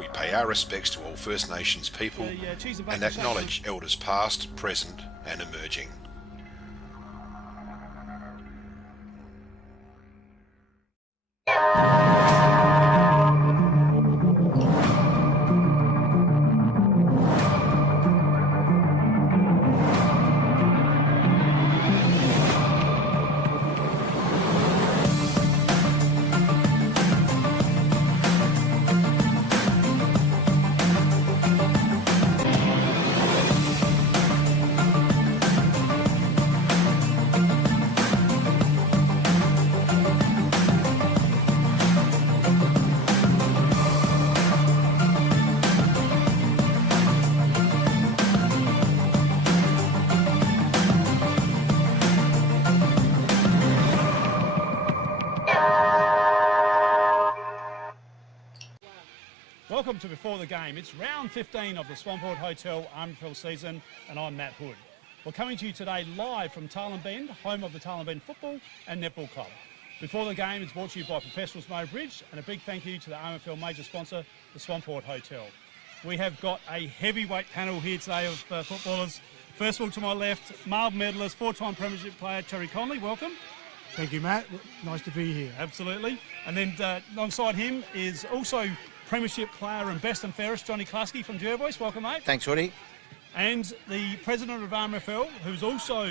We pay our respects to all First Nations people and acknowledge elders past, present and emerging. Welcome to Before the Game. It's round 15 of the Swamport Hotel RMFL season, and I'm Matt Hood. We're coming to you today live from Tarlin Bend, home of the Tarlin Bend Football and Netball Club. Before the Game is brought to you by Professionals Motor Bridge, and a big thank you to the RMFL major sponsor, the Swamport Hotel. We have got a heavyweight panel here today of footballers. First of all, to my left, Marble medalist, four-time premiership player, Terry Conley. Welcome. Thank you, Matt. Nice to be here. Absolutely. And then alongside him is also Premiership player and best and fairest, Johnny Klasky from Jervois. Welcome, mate. Thanks, Woody. And the president of RMFL, who's also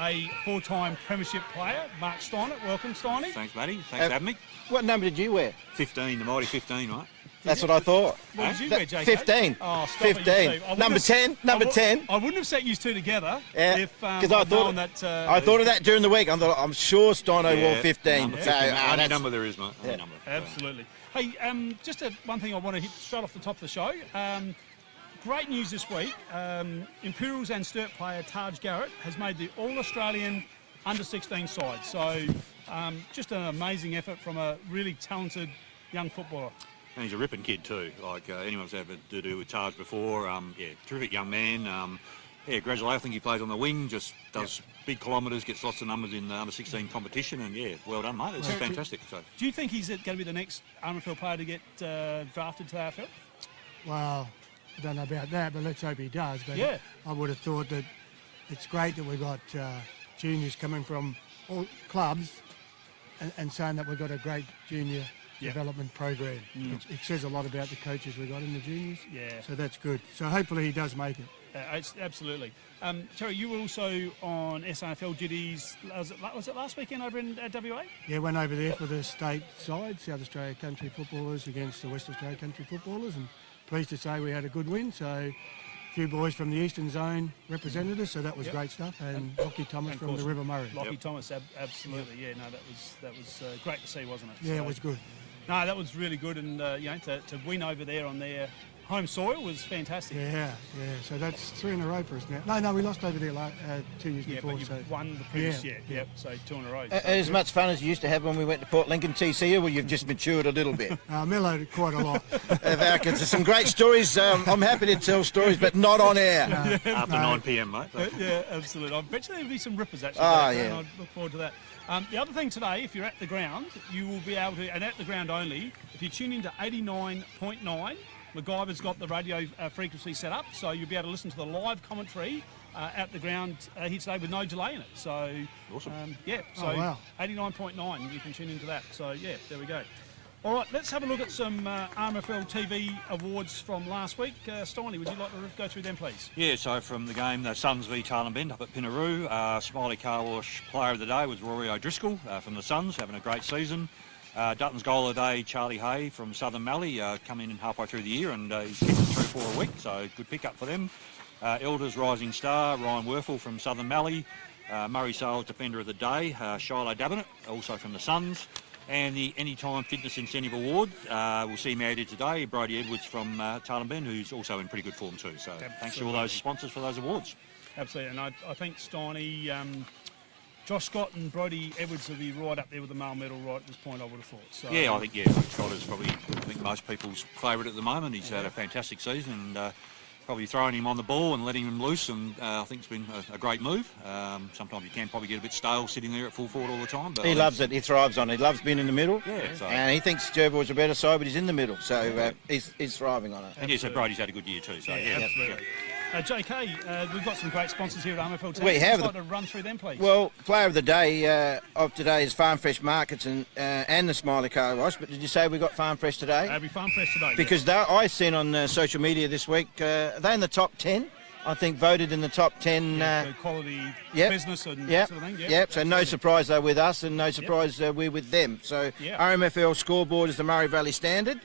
a four-time Premiership player, Mark Steiner. Welcome, Steiny. Thanks, buddy. Thanks for having me. What number did you wear? 15, the mighty 15, right? That's what I thought. What did you wear, JK? 15. Oh, stop 15. It, number 10. Number 10. I wouldn't have set you two together if because I thought of that during the week. I thought I'm sure Steino wore 15. Number 15. Only number there is, mate. Yeah. Number. Absolutely. Hey, just one thing I want to hit straight off the top of the show. Great news this week. Imperials and Sturt player Taj Garrett has made the All-Australian under-16 side. So just an amazing effort from a really talented young footballer. And he's a ripping kid too. Like anyone's ever to do with Taj before. Terrific young man. Gradually, I think he plays on the wing, just does big kilometres, gets lots of numbers in the under-16 competition, and well done, mate. It's fantastic. So. Do you think he's going to be the next RMFL player to get drafted to AFL? Well, I don't know about that, but let's hope he does. But yeah. I would have thought that it's great that we've got juniors coming from all clubs and saying that we've got a great junior development program. It says a lot about the coaches we've got in the juniors. Yeah. So that's good. So hopefully he does make it. Absolutely. Terry, you were also on SANFL duties, was it last weekend over in WA? Yeah, went over there for the state side, South Australia Country Footballers against the West Australia Country Footballers, and pleased to say we had a good win. So a few boys from the Eastern Zone represented us, so that was great stuff, and Lockie Thomas from the River Murray. Lockie Thomas, absolutely. Yeah, no, that was great to see, wasn't it? Yeah, so, it was good. No, that was really good, and to win over there on their home soil was fantastic. Yeah. So that's 3 in a row for us now. No, we lost over there 2 years before. But you've won the previous year. Yep. So 2 in a row. As much fun as you used to have when we went to Port Lincoln TC, or you've just matured a little bit? Mellowed quite a lot. There's some great stories. I'm happy to tell stories, but not on air. After 9 p.m, mate. Yeah, absolutely. I bet you there'll be some rippers actually. And I look forward to that. The other thing today, if you're at the ground, you will be able to, and at the ground only, if you tune into 89.9, MacGyver's got the radio frequency set up, so you'll be able to listen to the live commentary at the ground here today with no delay in it. So, awesome. 89.9, you can tune into that. So, there we go. All right, let's have a look at some RMFL TV awards from last week. Steiny, would you like to go through them, please? Yeah, so from the game, the Suns v Tarlin Bend up at Pinaroo, Smiley Car Wash Player of the Day was Rory O'Driscoll from the Suns, having a great season. Dutton's Goal of the Day, Charlie Hay from Southern Mallee, come in halfway through the year, and he's kicked 3 or 4 a week, so good pick-up for them. Elders Rising Star, Ryan Werfel from Southern Mallee. Murray Sales Defender of the Day, Shiloh Dabinet, also from the Suns. And the Anytime Fitness Incentive Award, we'll see him added today, Brodie Edwards from Tarlin Bend, who's also in pretty good form too. So thanks to all those sponsors for those awards. Absolutely, and I think Steiny, Josh Scott and Brodie Edwards will be right up there with the male medal right at this point, I would have thought. So, yeah, I think Scott is probably most people's favourite at the moment. He's had a fantastic season, and probably throwing him on the ball and letting him loose, and I think it's been a great move. Sometimes you can probably get a bit stale sitting there at full forward all the time. But He loves it. He thrives on it. He loves being in the middle. Yeah, so- And he thinks Jerboy's a better side, but he's in the middle. So he's thriving on it. And yes, Brody's had a good year too. So yeah, absolutely. JK, we've got some great sponsors here at RMFL TV. We have. Would you like to run through them, please? Well, player of the day of today is Farm Fresh Markets and the Smiley Car Wash. But did you say we got Farm Fresh today? It'll be Farm Fresh today. Because I seen on social media this week, they're in the top 10. I think voted in the top 10. the quality Yep. business and Yep. sort of thing. Yep. So no surprise they're with us, and no surprise we're with them. So Yep. RMFL scoreboard is the Murray Valley Standard.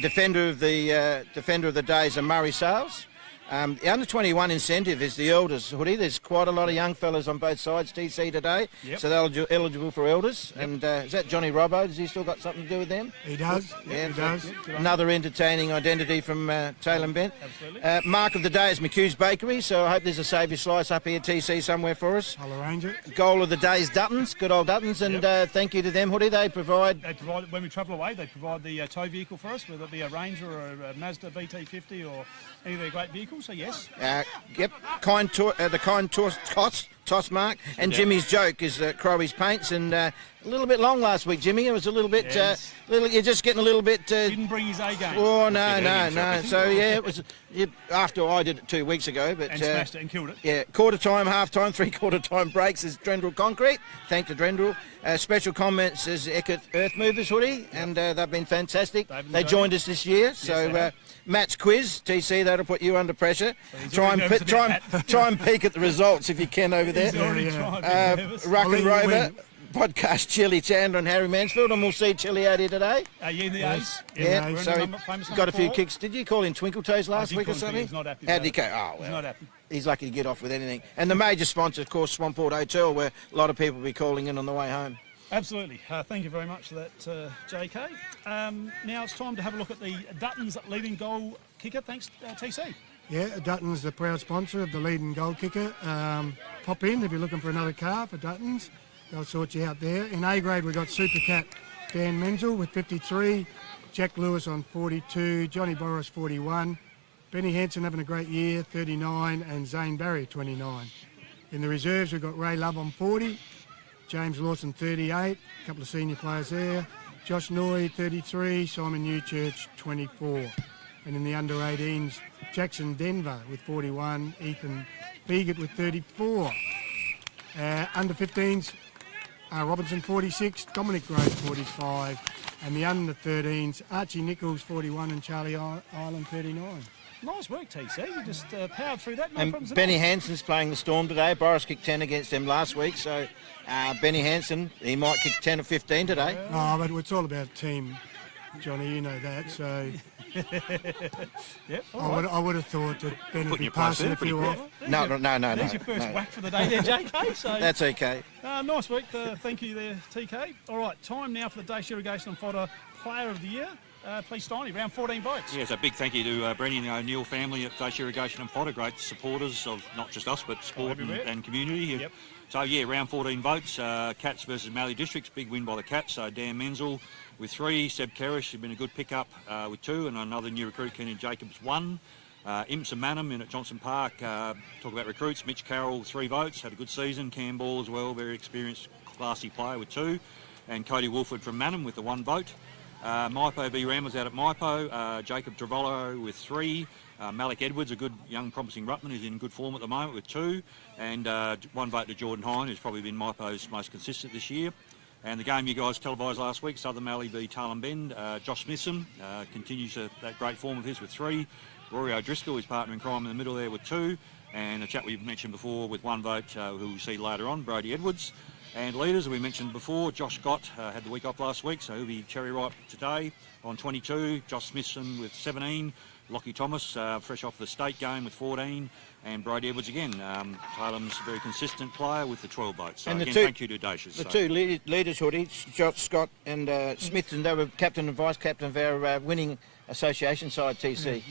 Defender of the day is a Murray Sales. The under 21 incentive is the elders hoodie. There's quite a lot of young fellas on both sides, TC today, Yep. so they're eligible for elders. And is that Johnny Robbo? Does he still got something to do with them? He does. Yeah, He does. Another entertaining identity from Taylor and Bent. Absolutely. Mark of the day is McHugh's Bakery, so I hope there's a Saviour Slice up here, TC, somewhere for us. I'll arrange it. Goal of the day is Duttons, good old Duttons, and thank you to them, hoodie. They provide. They provide, when we travel away, they provide the tow vehicle for us, whether it be a Ranger or a Mazda VT50 or any of their great vehicles, so yes. Yep, the kind toss mark, and Jimmy's joke is Crowley's paints, and a little bit long last week, Jimmy. It was a little bit, you're just getting a little bit. Didn't bring his A game. Oh no. So yeah, it was after I did it 2 weeks ago, but And smashed it and killed it. yeah, quarter time, half time, 3/4 time breaks is Drendrel Concrete. Thank to Drendrel. Special comments is Eckert Earth Movers hoodie, and they've been fantastic. They joined us this year, so. Matt's quiz, TC, that'll put you under pressure. Try and peek at the results if you can over there. He's already trying. Ruck I'll let and you Rover, win. podcast Chili Chandler and Harry Mansfield, and we'll see Chili out here today. Yeah, in the A's. Yeah, we're in so the he famous got a few 4. kicks. Did you call him Twinkle Toes last did week or call him something? He's not happy How about did he it. go? Oh, He's well. not happy. He's lucky to get off with anything. And the major sponsor, of course, Swamport Hotel, where a lot of people will be calling in on the way home. Absolutely. Thank you very much for that, JK. Now it's time to have a look at the Duttons leading goal kicker. Thanks, TC. Yeah, Dutton's the proud sponsor of the leading goal kicker. Pop in if you're looking for another car for Dutton's. They'll sort you out there. In A grade, we've got Super Cat Dan Menzel with 53, Jack Lewis on 42, Johnny Boris 41, Benny Hansen having a great year, 39, and Zane Barry 29. In the reserves, we've got Ray Love on 40, James Lawson 38, a couple of senior players there, Josh Noy 33, Simon Newchurch 24. And in the under 18s, Jackson Denver with 41, Ethan Begert with 34. Under 15s, Robinson 46, Dominic Groves 45, and the under 13s, Archie Nichols 41 and Charlie Island 39. Nice work, TC. You just powered through that. No And problems at Benny all. Hansen's playing the Storm today. Boris kicked 10 against them last week, so Benny Hansen, he might kick 10 or 15 today. Oh, but it's all about team, Johnny, you know that, so Yep. all right. I would have thought that Ben would Putting be your place passing there a few pretty off. No. There's your first whack for the day there, JK. So That's okay. nice work. Thank you there, TK. All right, time now for the Dash Irrigation and Fodder Player of the Year. Please, Steiny, round 14 votes. Yeah, so a big thank you to Brenny and the O'Neill family at Dash Irrigation and Fodder, great supporters of not just us but sport everywhere. and community. Yep. So yeah, round 14 votes. Cats versus Mallee Districts, big win by the Cats. So Dan Menzel with 3, Seb Kerrish has been a good pickup with 2, and another new recruit, Kenny Jacobs, 1. Imps and Manham in at Johnson Park, talk about recruits. Mitch Carroll, 3 votes, had a good season. Cam Ball as well, very experienced, classy player with 2. And Cody Wolford from Manham with the 1 vote. Maipo B. Ramblers out at Maipo, Jacob Travolo with 3. Malik Edwards, a good young promising ruckman who's in good form at the moment with 2. And 1 vote to Jordan Hine, who's probably been Maipo's most consistent this year. And the game you guys televised last week, Southern Mallee v Tarlin Bend, Josh Smithson continues that great form of his with 3. Rory O'Driscoll, his partner in crime in the middle there with 2. And a chap we mentioned before with 1 vote, who we'll see later on, Brody Edwards. And leaders, we mentioned before, Josh Scott had the week off last week, so he'll be cherry ripe today on 22. Josh Smithson with 17. Lockie Thomas, fresh off the state game with 14. And Brody Edwards again. Talem's a very consistent player with the 12 votes. So And the again, two- thank you to Dacius. The 2 leaders, hoodie, Josh Scott and Smithson, they were captain and vice captain of our winning association side, TC.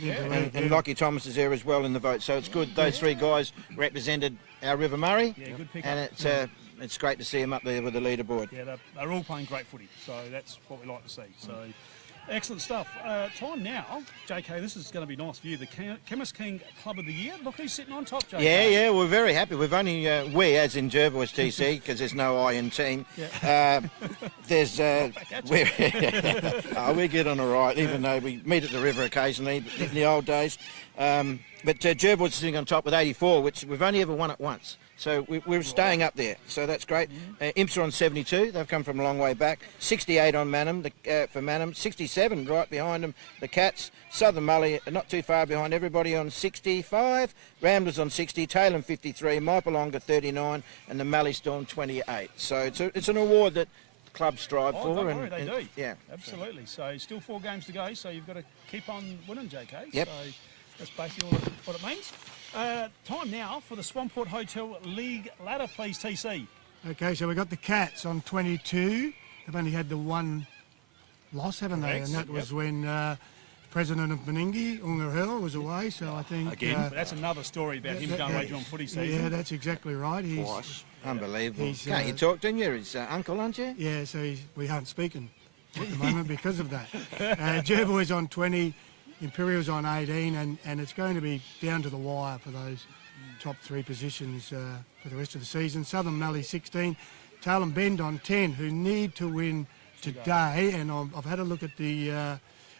And Lockie Thomas is there as well in the vote. So it's good. Those 3 guys represented our River Murray. Yeah, good pickup. And it's great to see them up there with the leaderboard. Yeah, they're all playing great footy, so that's what we like to see. So Excellent stuff. Time now, JK, this is going to be nice for you. The Chemist King Club of the Year. Look who's sitting on top, JK. Yeah, we're very happy. We've only, we as in Jervois TC, because there's no I in team. Yeah. There's, we get on all right, even though we meet at the river occasionally in the old days. But Jervois is sitting on top with 84, which we've only ever won it once. So we're staying up there, so that's great. Imps are on 72, they've come from a long way back. 68 on Manham, for Manham. 67 right behind them, the Cats. Southern Mully not too far behind everybody on 65. Ramblers on 60, Taylor 53, Mypalonga 39, and the Mallee Storm 28. So it's an award that clubs strive for. Don't worry, they do. Yeah. Absolutely. So still 4 games to go, so you've got to keep on winning, JK. Yep. So that's basically what it means. Time now for the Swamport Hotel League ladder, please, TC. Okay, so we've got the Cats on 22. They've only had the one loss, haven't they? Correct. And that was when President of Meningi, Unga Hill, was away. So I think... Again. That's another story about him going away during footy season. Yeah, that's exactly right. He's, Twice. Unbelievable. He's, Can't you talk, didn't you? His uncle, aren't you? Yeah, so we aren't speaking at the moment because of that. Jervois on 20, Imperial's on 18, and it's going to be down to the wire for those top 3 positions for the rest of the season. Southern Mallee 16, Tailem Bend on 10, who need to win today, and I've had a look at the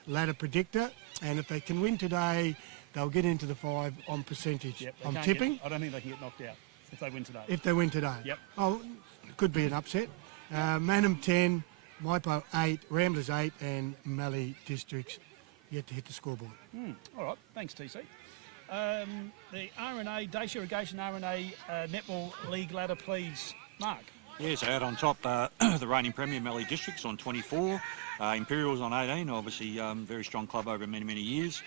ladder predictor, and if they can win today, they'll get into the 5 on percentage. Yep, I'm tipping. I don't think they can get knocked out if they win today. If they win today. Yep. Oh, could be an upset. Manham 10, Maipo 8, Ramblers 8, and Mallee Districts yet to hit the scoreboard. All right, thanks, TC. The RNA, Dacia Irrigation RNA Netball League ladder, please, Mark. Yes, out on top, the reigning Premier Mallee Districts on 24, Imperials on 18, obviously very strong club over many, many years.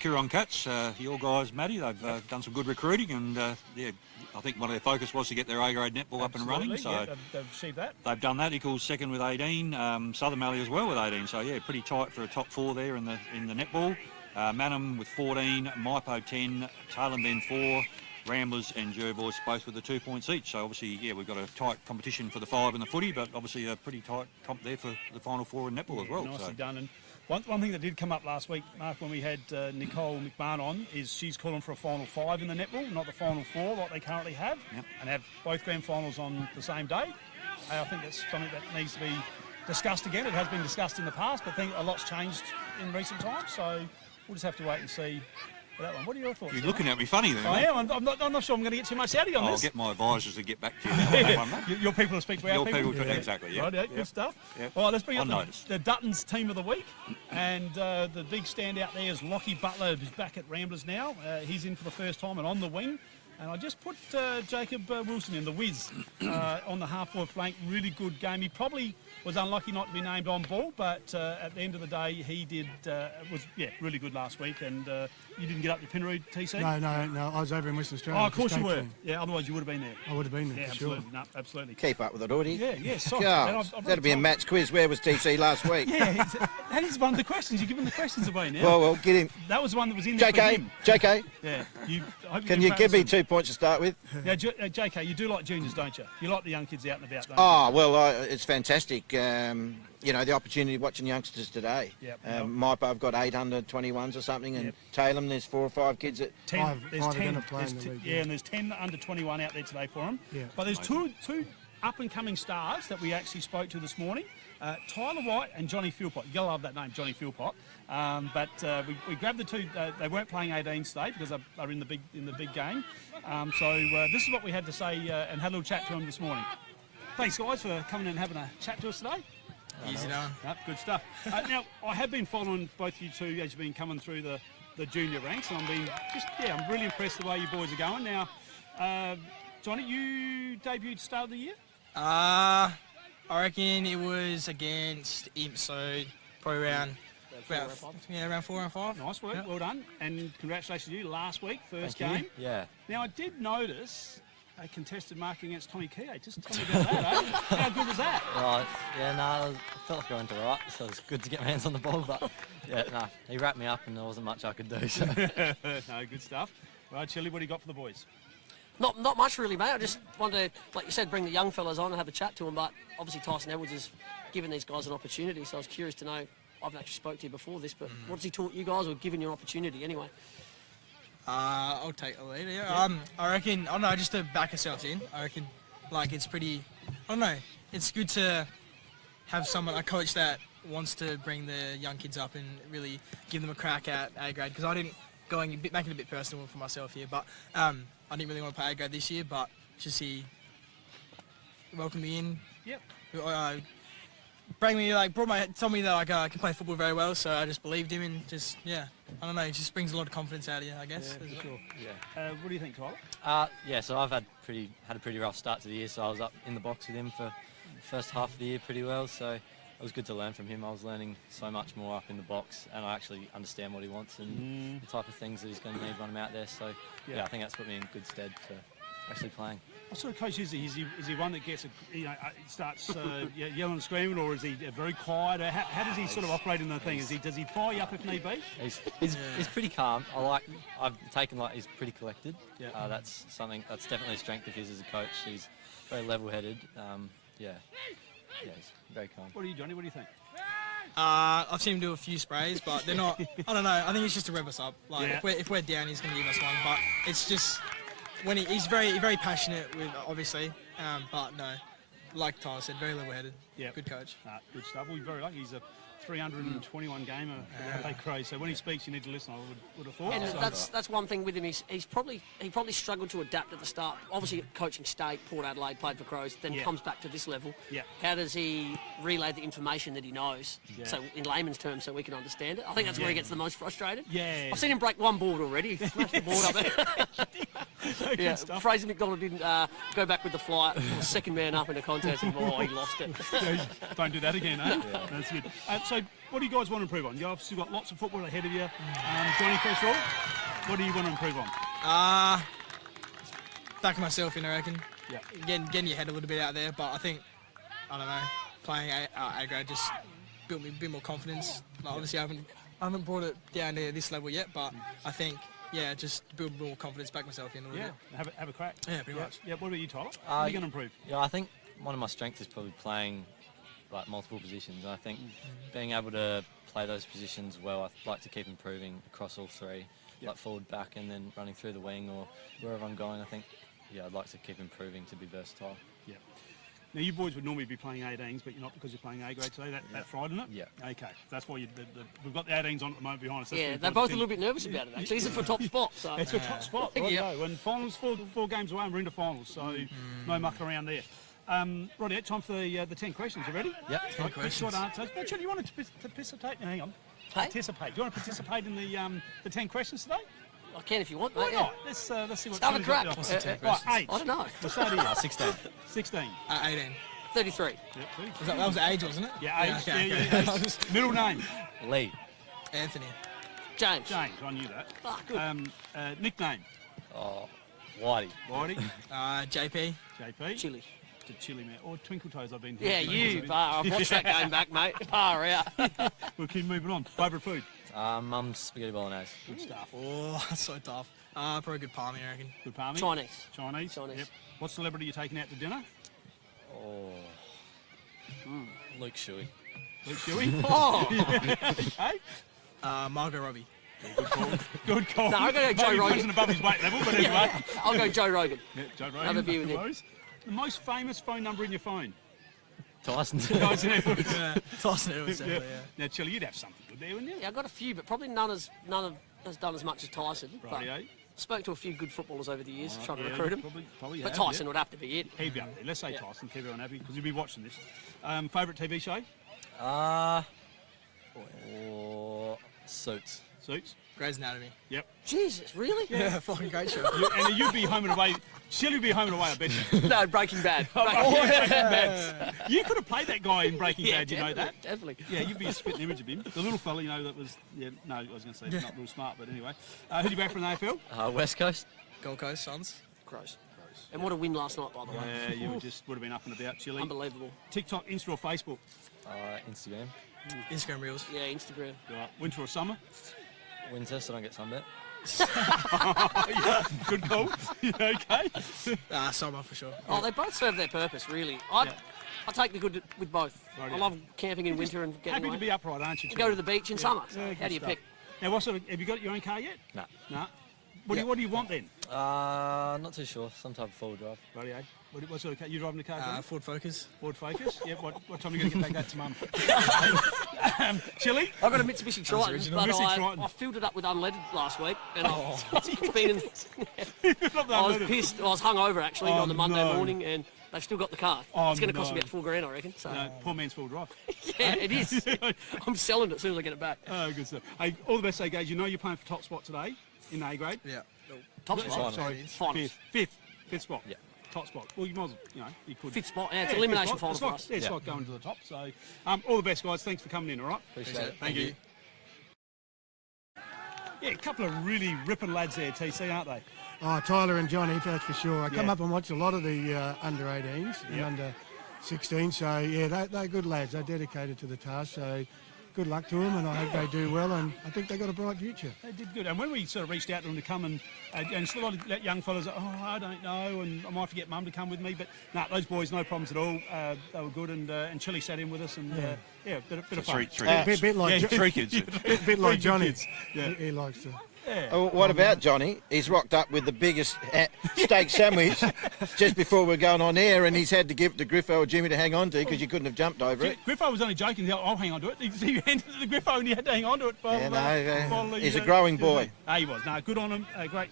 Coorong Cats, your guys, Matty, they've done some good recruiting, and yeah, I think one of their focus was to get their A-grade netball up and running. So yeah, they've achieved that. they've done that. Equals second with 18, Southern Mallee as well with 18. So yeah, pretty tight for a top 4 there in the netball. Manham with 14, Maipo 10, Tailem Bend 4, Ramblers and Jervois both with the 2 points each. So obviously, yeah, we've got a tight competition for the 5 in the footy, but obviously a pretty tight comp there for the final 4 in netball as well. Nicely done. And one thing that did come up last week, Mark, when we had Nicole McMahon on, is she's calling for a final 5 in the netball, not the final 4 like they currently have, and have both grand finals on the same day. I think that's something that needs to be discussed again. It has been discussed in the past, but I think a lot's changed in recent times, so we'll just have to wait and see for that one. What are your thoughts? You're looking at me funny there. I mate. am. I'm not sure I'm going to get too much out of you on I'll this. get my advisors to get back to you. On that one, mate. Your people to speak to our Your people. people, exactly, yeah. Right, Yeah. good stuff. Yeah. All right, let's bring On up notice. the Duttons team of the week. And the big standout there is Lockie Butler, who's back at Ramblers now. He's in for the first time and on the wing. And I just put Jacob Wilson in, the whiz, on the half-forward flank. Really good game. He probably was unlucky not to be named on ball, but at the end of the day, he did was really good last week. And you didn't get up to Pinaroo, TC? No, I was over in Western Australia. Oh, of course you State were. team. Yeah, otherwise you would have been there. I would have been there Yeah, for sure. absolutely. No, absolutely. Keep up with it, Audie. Yeah, sorry. God, that'd be a match quiz. Where was TC last week? Yeah, that is one of the questions. You're giving the questions away now. Well, get him. That was the one that was in there for JK, him. JK, Yeah. I hope can you give me practice 2 points to start with? them. Now, JK, you do like juniors, don't you? You like the young kids out and about, don't you? Oh, well, it's fantastic. You know, the opportunity of watching youngsters today. Yep. Maipo, I've got 8 under 21s or something, and Yep. Tailem, there's 4 or 5 kids that... There's Five are 10. gonna play in the league, And there's 10 under 21 out there today for them. Yeah. But there's two up-and-coming stars that we actually spoke to this morning. Tyler White and Johnny Philpott. You'll love that name, Johnny Philpott. But we grabbed the two. They weren't playing 18s today because they're in the big game. So this is what we had to say and had a little chat to them this morning. Thanks, guys, for coming and having a chat to us today. Easy done. Yep, good stuff. Now, I have been following both you two as you've been coming through the junior ranks, and I'm really impressed the way you boys are going. Now, Johnny, you debuted start of the year? I reckon it was against Imp, so probably around 4 and 5. Nice work, Yep. well done, and congratulations to you last week, first Thank you. game. Yeah. Now, I did notice a contested mark against Tommy Keogh. Just tell me about that, eh? How good was that? Right. Yeah, no, I felt like I went all right, so it's good to get my hands on the ball, but yeah, no, he wrapped me up and there wasn't much I could do, so. No, good stuff. Right, Chili, what do you got for the boys? Not much really, mate. I just wanted to, like you said, bring the young fellas on and have a chat to them. But obviously Tyson Edwards has given these guys an opportunity, so I was curious to know haven't actually spoke to you before this, but what's he taught you guys or given you an opportunity anyway? I'll take the lead. Yeah. I reckon. I don't know. Just to back ourselves in. I reckon, like it's pretty. I don't know. It's good to have a coach that wants to bring the young kids up and really give them a crack at A grade. Because I didn't making it a bit personal for myself here, but I didn't really want to play A grade this year. But just he welcomed me in. Yep. Told me that I can play football very well, so I just believed him and I don't know, it just brings a lot of confidence out of you, I guess. Yeah, for sure. Yeah. What do you think, Tyler? So I've had a pretty rough start to the year, so I was up in the box with him for the first half of the year pretty well, so it was good to learn from him. I was learning so much more up in the box, and I actually understand what he wants and the type of things that he's going to need when I'm out there, so I think that's put me in good stead for actually playing. What sort of coach is he? Is he one that gets, starts yelling and screaming, or is he very quiet? How does he sort of operate in the thing? Does he fire you up if need be? He's pretty calm. I've taken he's pretty collected. Yeah. That's definitely a strength of his as a coach. He's very level-headed. He's very calm. What are you, Johnny? What do you think? I've seen him do a few sprays, but they're not. I don't know. I think it's just to rev us up. If we're down, he's going to give us one. But it's just when he's very passionate with, obviously. But no, like Tyler said, very level-headed. Yeah, good coach. Good stuff. Well, you're very lucky. He's a 321 gamer for the Crows. So when he speaks, you need to listen. I would have thought. And that's one thing with him. He probably struggled to adapt at the start. Obviously, coaching state, Port Adelaide, played for Crows, then comes back to this level. Yeah. How does he relay the information that he knows? Yeah. So in layman's terms, so we can understand it. I think that's where he gets the most frustrated. Yeah. I've seen him break one board already. He smashed the board up there. Fraser McDonald didn't go back with the flight. Second man up in the contest, and he lost it. Don't do that again, eh? Yeah. That's good. So, what do you guys want to improve on? You've obviously got lots of football ahead of you. Johnny, first of all, what do you want to improve on? Backing myself in, I reckon. Yeah. Getting your head a little bit out there, but I think, I don't know, playing A grade just built me a bit more confidence. Obviously, I haven't brought it down to this level yet, but I think, just build more confidence, back myself in a little bit. Have a crack. Yeah, pretty much. Yeah, what about you, Tyler? What are you going to improve? Yeah, I think one of my strengths is probably playing multiple positions. I think being able to play those positions well, I'd like to keep improving across all three, like forward, back, and then running through the wing or wherever I'm going. I think, I'd like to keep improving to be versatile. Yeah. Now, you boys would normally be playing 18s, but you're not because you're playing A grade today. That frightened it? Yeah. Okay. That's why we've got the 18s on at the moment behind us. They're both a little bit nervous about it, actually. It's for top spot. So. It's for top spot. And finals, four games away, and we're into finals, so no muck around there. Righty, time for the 10 questions. You ready? Yep. 10 questions. Short answers. Actually, you want to participate? Hang on. Hey? Participate. Do you want to participate in the 10 questions today? I can if you want. Why mate, not? Let's see what Have a Johnny's crack. got. What's the 10 Right, questions? 8. I don't know. We'll start here. 16. 16. 18. 33. Yep, That was age, wasn't it? Yeah, age. okay. Yeah. Middle name. Lee. Anthony. James. James, I knew that. Ah, good. Nickname. Whitey. Whitey. JP. JP. Chili. To Chili Man. Or Twinkle Toes, I've been Yeah, you. I've watched that game back, mate. Far out. We'll keep moving on. Favourite food? Mum's spaghetti bolognese. Good stuff. Oh, that's so tough. Probably good palmy, I reckon. Good palmy. Chinese. Chinese. Yep. What celebrity are you taking out to dinner? Luke Shuey. Luke Shuey? Oh! Hey? Margot Robbie. Good call. No, I'm going to go Joe Maybe Rogan. wasn't above his weight level, but anyway. I'll go Joe Rogan. Yeah, Joe Rogan. Have a beer with no him. worries. The most famous phone number in your phone? Tyson. Tyson Edwards. Tyson Edwards, Yeah. Now, Chili, you'd have something good there, wouldn't you? Yeah, I've got a few, but probably none has done as much as Tyson. But Rightio. spoke to a few good footballers over the years, trying to Yeah, recruit them. Probably But have, Tyson would have to be it. He'd be up there. Let's say Tyson, keep everyone happy, because you'll be watching this. Favourite TV show? Suits. Suits? Grey's Anatomy. Yep. Jesus, really? Yeah, fucking great show. And you'd be home and away. Chili would be home and away, I bet you. No, Breaking Bad. You could have played that guy in Breaking Bad, you know that? Definitely. Yeah, you'd be a spitting image of him. The little fella, you know, that was, I was going to say, not real smart, but anyway. Who do you back from the AFL? West Coast. Gold Coast Suns. Crows. And what a win last night, by the way. Yeah, you would have been up and about, Chili. Unbelievable. TikTok, Insta or Facebook? Instagram. Instagram Reels. Yeah, Instagram. Right. Winter or summer? Winter, so I don't get sunburnt. Good call. You okay? Summer for sure. Oh, they both serve their purpose, really. I take the good with both. Rightio. I love camping in winter and getting Happy to away. be upright, aren't you? Go to the beach in summer. So Yeah, how good do you stuff. pick? Now, what sort of, have you got your own car yet? No. No. What do you want then? Not too sure. Some type of four-wheel drive. Rightio. What sort of car? You driving the car? Johnny? Ford Focus. Ford Focus? Yeah. What time are you going to get back that to mum? Chili? I've got a Mitsubishi Triton, but Mitsubishi Triton. I filled it up with unleaded last week, and it's been. I was pissed. I was hungover actually on the Monday morning, and they still got the car. Oh, it's going to cost me no. about $4,000, I reckon. So No, poor man's full drive. yeah, it is. I'm selling it as soon as I get it back. Oh, good stuff. Hey, all the best, Gage. You know you're playing for top spot today in A grade. Yeah. Top spot. Sorry, Finals. fifth spot. Yeah. Top spot. Well, you might as well, you could. Fifth spot. Yeah, it's Yeah, elimination fifth final spot. for us. It's like going to the top. So, all the best, guys. Thanks for coming in. All right. Appreciate it. Thank you. Yeah, a couple of really ripping lads there, TC, aren't they? Oh, Tyler and Johnny, that's for sure. I come Yeah. up and watch a lot of the under 18s and Yep. under 16. So, yeah, they're good lads. They're dedicated to the task. So, good luck to them, and I hope they do well. And I think they've got a bright future. They did good. And when we sort of reached out to them to come and a lot of young fellas, I don't know, and I might forget mum to come with me. But no, those boys, no problems at all. They were good, and Chili sat in with us, and yeah, bit of fun. Three Bit like Yeah, three kids. bit like Johnny. kids. Yeah. He likes to. Yeah. Oh, what about Johnny? He's rocked up with the biggest steak sandwich just before we're going on air, and he's had to give it to Griffo or Jimmy to hang on to because you couldn't have jumped over it. Griffo was only joking. I'll hang on to it. He handed it to Griffo, and he had to hang on to it. He's a growing boy. He was. No, good on him.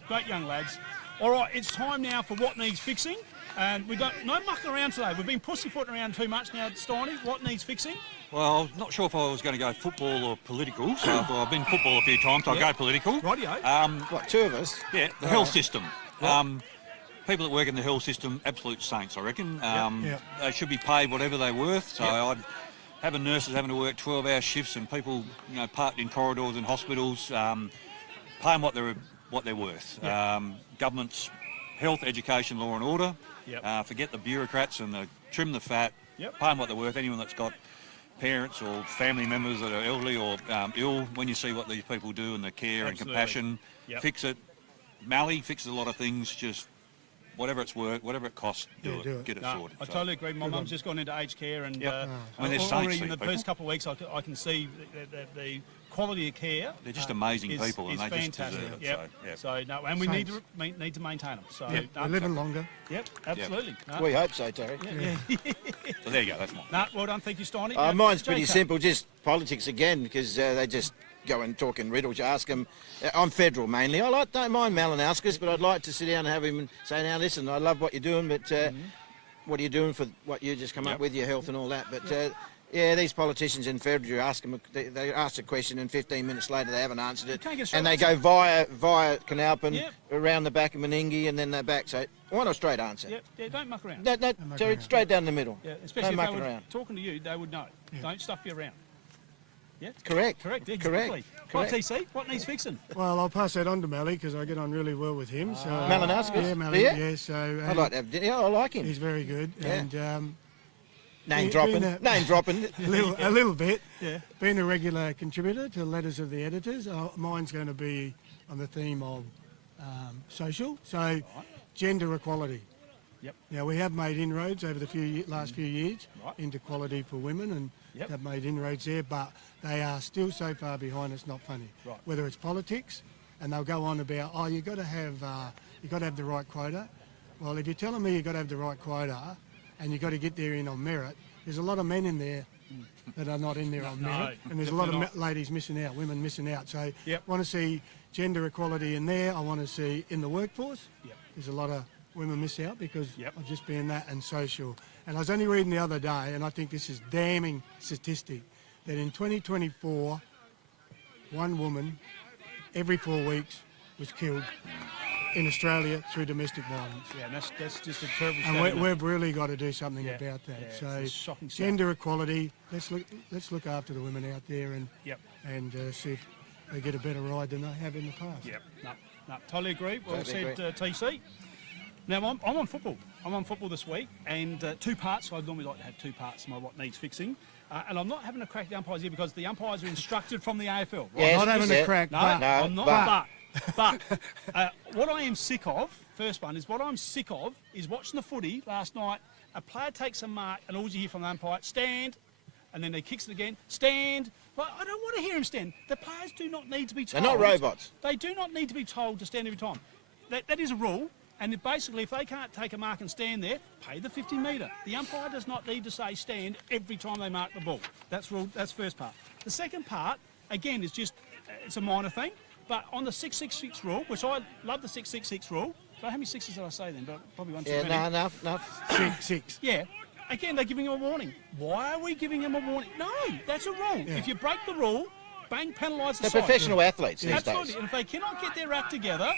Great young lads. All right, it's time now for what needs fixing. And we've got no mucking around today. We've been pussyfooting around too much now, Steiny. What needs fixing? Well, I'm not sure if I was going to go football or political, so I've been football a few times, so I'll go political. Rightio. What, two of us? Yeah, the health system. People that work in the health system, absolute saints, I reckon. They should be paid whatever they're worth. So I'd have nurses having to work 12-hour shifts and people, parked in corridors and hospitals, pay them what they're worth. Government's health, education, law and order. Forget the bureaucrats and trim the fat. Pay them what they're worth. Anyone that's got parents or family members that are elderly or ill, when you see what these people do and the care and compassion, fix it. Mally fixes a lot of things, just whatever it's worth, whatever it costs, do it. Get it sorted. I totally agree. My mum's just gone into aged care, and I mean, there's saints, already in the these first people. couple of weeks, I can see the quality of care. They're just amazing people, and is they fantastic. just deserve it. Yep. So, So no, and we need Saints. to maintain them. So They're living longer. Yep, absolutely. No, We hope so, Terry. so there you go, that's mine. no, well done, thank you, Steiny. Now, Mine's pretty JK. simple, just politics again, because they just go and talk in riddles. You ask them. I'm federal mainly. Don't mind Malinowskis, but I'd like to sit down and have him and say, now listen, I love what you're doing, but what are you doing for what you just come up with, your health and all that? But these politicians in federal, you ask them, they ask a question and 15 minutes later they haven't answered it, can't get straight and they answer. go via Canalpin, Yep. around the back of Meningie, and then they're back. So I want a straight answer. Yeah, don't muck around. No, Terry, straight down the middle. Yeah, No especially if they mucking were around. talking to you, they would know. Don't stuff you around. Yeah, Correct. exactly. Correct. What TC? What needs fixing? Well, I'll pass that on to Mally because I get on really well with him. So Malinowskis? Yeah, Mally. Do you? Yeah, so I'd like to have dinner. I like him. he's very good. Yeah. And Name being dropping. a- Name dropping. a little bit. Yeah. Being a regular contributor to Letters of the Editors, mine's going to be on the theme of social. So, gender equality. Yep. Now, we have made inroads over the last few years Right. into equality for women and Yep. have made inroads there, but they are still so far behind, it's not funny. Right. Whether it's politics, and they'll go on about, you've got to have the right quota. Well, if you're telling me you've got to have the right quota and you've got to get there in on merit, there's a lot of men in there that are not in there on merit, and there's a lot of definitely ladies missing out, women missing out. So Yep. I want to see gender equality in there. I want to see in the workforce. Yep. There's a lot of women miss out because Yep. of just being that and social. And I was only reading the other day, and I think this is damning statistic, that in 2024, one woman every 4 weeks was killed in Australia through domestic violence. Yeah, and that's just a terrible And stat, isn't it? we've really got to do something Yeah, about that. yeah, So it's a shocking stat. gender equality, let's look after the women out there and Yep. see if they get a better ride than they have in the past. Yep. No, totally agree. Well Totally said, TC. Now, I'm on football. I'm on football this week, and two parts. I normally like to have two parts to my what needs fixing. And I'm not having a crack at the umpires here because the umpires are instructed from the AFL. Right? Yes, Not having yeah. a crack, No, but I'm not. but- But what I am sick of, first one, is what I'm sick of is watching the footy last night a player takes a mark and all you hear from the umpire, stand, and then he kicks it again, stand. Well, I don't want to hear him stand. The players do not need to be told. They're not robots. They do not need to be told to stand every time. That is a rule. And basically, if they can't take a mark and stand there, pay the 50 metre. The umpire does not need to say stand every time they mark the ball. That's rule. That's first part. The second part, again, is just, it's a minor thing. But on the 666 rule, which I love the 666 rule. So how many sixes did I say then? But probably one too many. Yeah, no, enough. Six. Yeah. Again, they're giving him a warning. Why are we giving him a warning? No, that's a rule. Yeah. If you break the rule, bang, penalise the They're side. professional athletes these Absolutely. days. And if they cannot get their act together,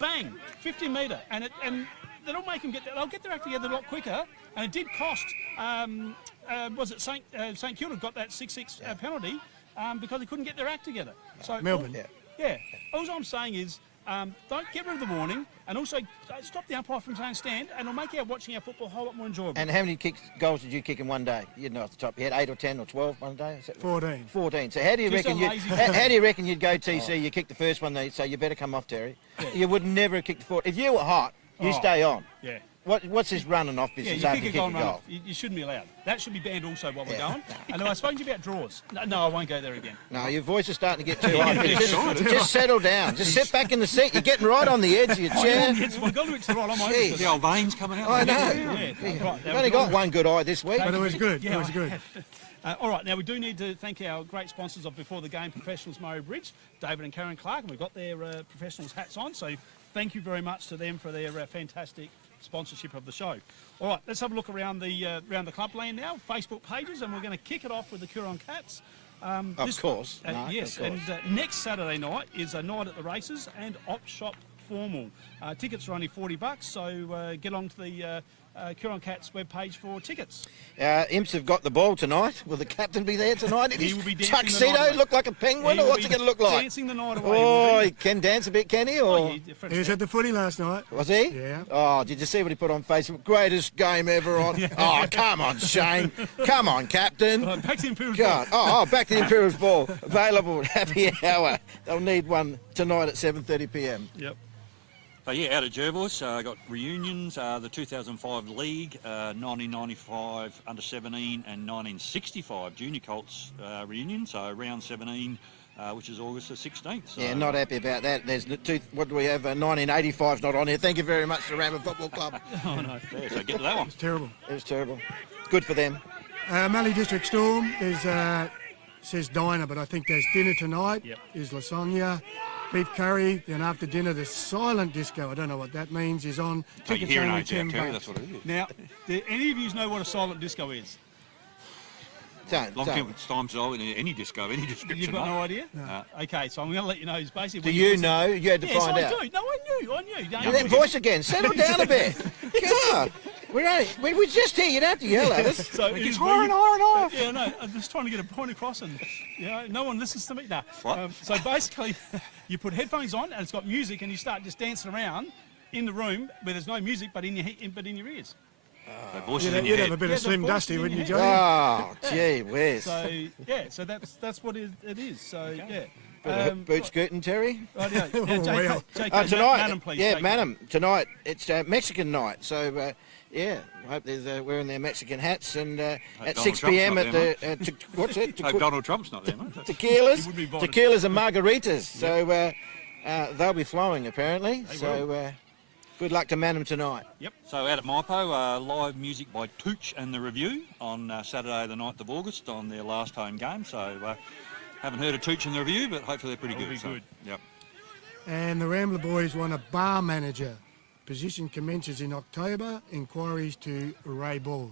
bang, 50 metre. And they'll make them they'll get their act together a lot quicker. And it did cost, was it St Kilda got that 6-6 penalty because they couldn't get their act together. So Melbourne. Yeah. All I'm saying is, don't get rid of the warning, and also stop the umpire from saying stand, and it'll make watching our football a whole lot more enjoyable. And how many goals did you kick in one day? You know off the top. You had 8 or 10 or 12 one day. Is that 14. 14. So how do you Just reckon a lazy how do you reckon you'd go, TC? You kicked the first one, so you better come off, Terry. You would never have kicked the fourth. If you were hot, you stay on. Yeah. What's this running off Yeah, business you after kick you a kick goal a and run goal? off. You shouldn't be allowed. That should be banned also while we're going. And I've spoken to you about draws. No, I won't go there again. No, your voice is starting to get too high. Just settle down. Just sit back in the seat. You're getting right on the edge of your chair. We've got to it to the right. I'm over Jeez. it. The old veins coming out. I know. Yeah, right. You've only got one good eye this week. But it was good. Yeah, It was good. All right, now we do need to thank our great sponsors of Before the Game Professionals Murray Bridge, David and Karen Clark, and we've got their professionals hats on, so thank you very much to them for their fantastic sponsorship of the show. All right, let's have a look around the clubland now, Facebook pages, and we're going to kick it off with the Coorong Cats. Of course. No, Yes, of course. and next Saturday night is a night at the races and op shop formal. Tickets are only $40, so get on to the Coorong Cats webpage for tickets. Imps have got the ball tonight. Will the captain be there tonight? He will be dancing the tuxedo night away. look like a penguin, He or will what's be it going to look like? Dancing the night away. Oh, will he he? can dance a bit, can he? Oh, Or yeah, French He was man. at the footy last night. was he? Yeah. Oh, did you see what he put on Facebook? Greatest game ever on. Oh, come on, Shane. Come on, captain. Right, back to the Imperials. God. Oh, back to the Imperials ball. Available at happy hour. They'll need one tonight at 7:30 p.m. Yep. So yeah, out at Jervois, got reunions, the 2005 League, 1995 Under-17 and 1965 Junior Colts reunion, so round 17, which is August the 16th. So, Yeah, not happy about that. There's what do we have? 1985's not on here. Thank you very much to Rammer Football Club. Oh, no. yeah, so get to that one. It's terrible. It was terrible. Good for them. Mallee District Storm is says diner, but I think there's dinner tonight. Yep. Is lasagna, beef curry. Then after dinner, the silent disco. I don't know what that means. Is on. Take your Tickets hearing only aids out, $10. Terry, that's what it is. Now, do any of you know what a silent disco is? Long times ago in any disco, any description. You've got mate. no idea? No. Okay, so I'm going to let you know. It's basically. Do when you listen- know? You had to Yes, find I out. do. No, I knew. Do that voice again. Settle down a bit. God, we're just here. You don't have to yell at us. So It it gets is higher when and you- higher and higher. Yeah, no, I'm just trying to get a point across, and no one listens to me. No. What? So basically, you put headphones on, and it's got music, and you start just dancing around in the room where there's no music, but in your ears. So voices You'd, in your you'd have head. a bit Yeah, of the Slim voice Dusty, in wouldn't you, your Johnny? Oh, gee whiz. So yeah, so that's what it is. So yeah. Boot scooting, Terry? Right, yeah. Oh, well. Tonight, Madam, please. yeah, JK. madam, tonight it's Mexican night, so yeah, I hope they're wearing their Mexican hats and at Donald 6 Trump's p.m. not at there, the what's it? Hope Donald Trump's not there, mate. Tequilas, He would be invited. tequilas and margaritas. So they'll be flowing apparently. So good luck to Madam tonight. So out at Maipo, live music by Tooch and the Review on Saturday the 9th of August on their last home game. So haven't heard of Tooch and the Review, but hopefully they're pretty That'll good. be So, good. Yep. And the Rambler boys want a bar manager. Position commences in October. Inquiries to Ray Bald.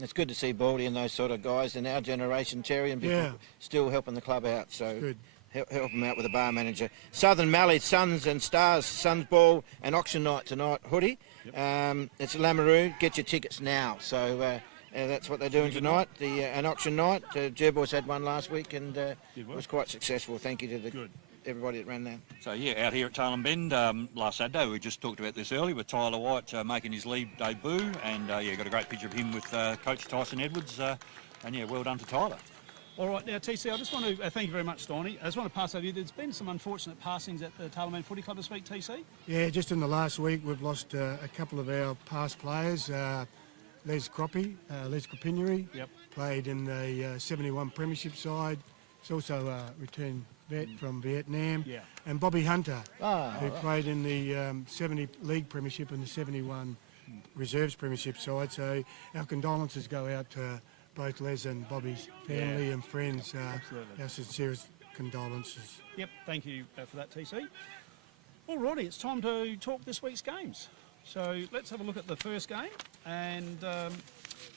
It's good to see Baldy and those sort of guys in our generation, Terry, and people Yeah. still helping the club out. So Good. help them out with a bar manager. Southern Mallee, Suns and Stars, Suns Ball and auction night tonight, Hoodie. It's Lamoureux. Get your tickets now. So that's what they're doing tonight. An auction night. Jerboys had one last week and it was quite successful. Thank you to everybody that ran that. So yeah, out here at Tarlin Bend last Saturday, we just talked about this earlier with Tyler White making his league debut, and yeah, got a great picture of him with Coach Tyson Edwards, and yeah, well done to Tyler. All right, now TC, I just want to thank you very much, Stoney. I just want to pass over you. There's been some unfortunate passings at the Tarleman Footy Club this week, TC. Yeah, just in the last week we've lost a couple of our past players. Les Cropineri, Yep. played in the 71 Premiership side. He's also a returned vet from Vietnam. Yeah. And Bobby Hunter, Ah, who played in the 70 League Premiership and the 71 Reserves Premiership side. So our condolences go out to both Les and Bobby's family and friends. Absolutely. Our sincerest condolences. Yep, thank you for that, TC. Alrighty, it's time to talk this week's games. So let's have a look at the first game, and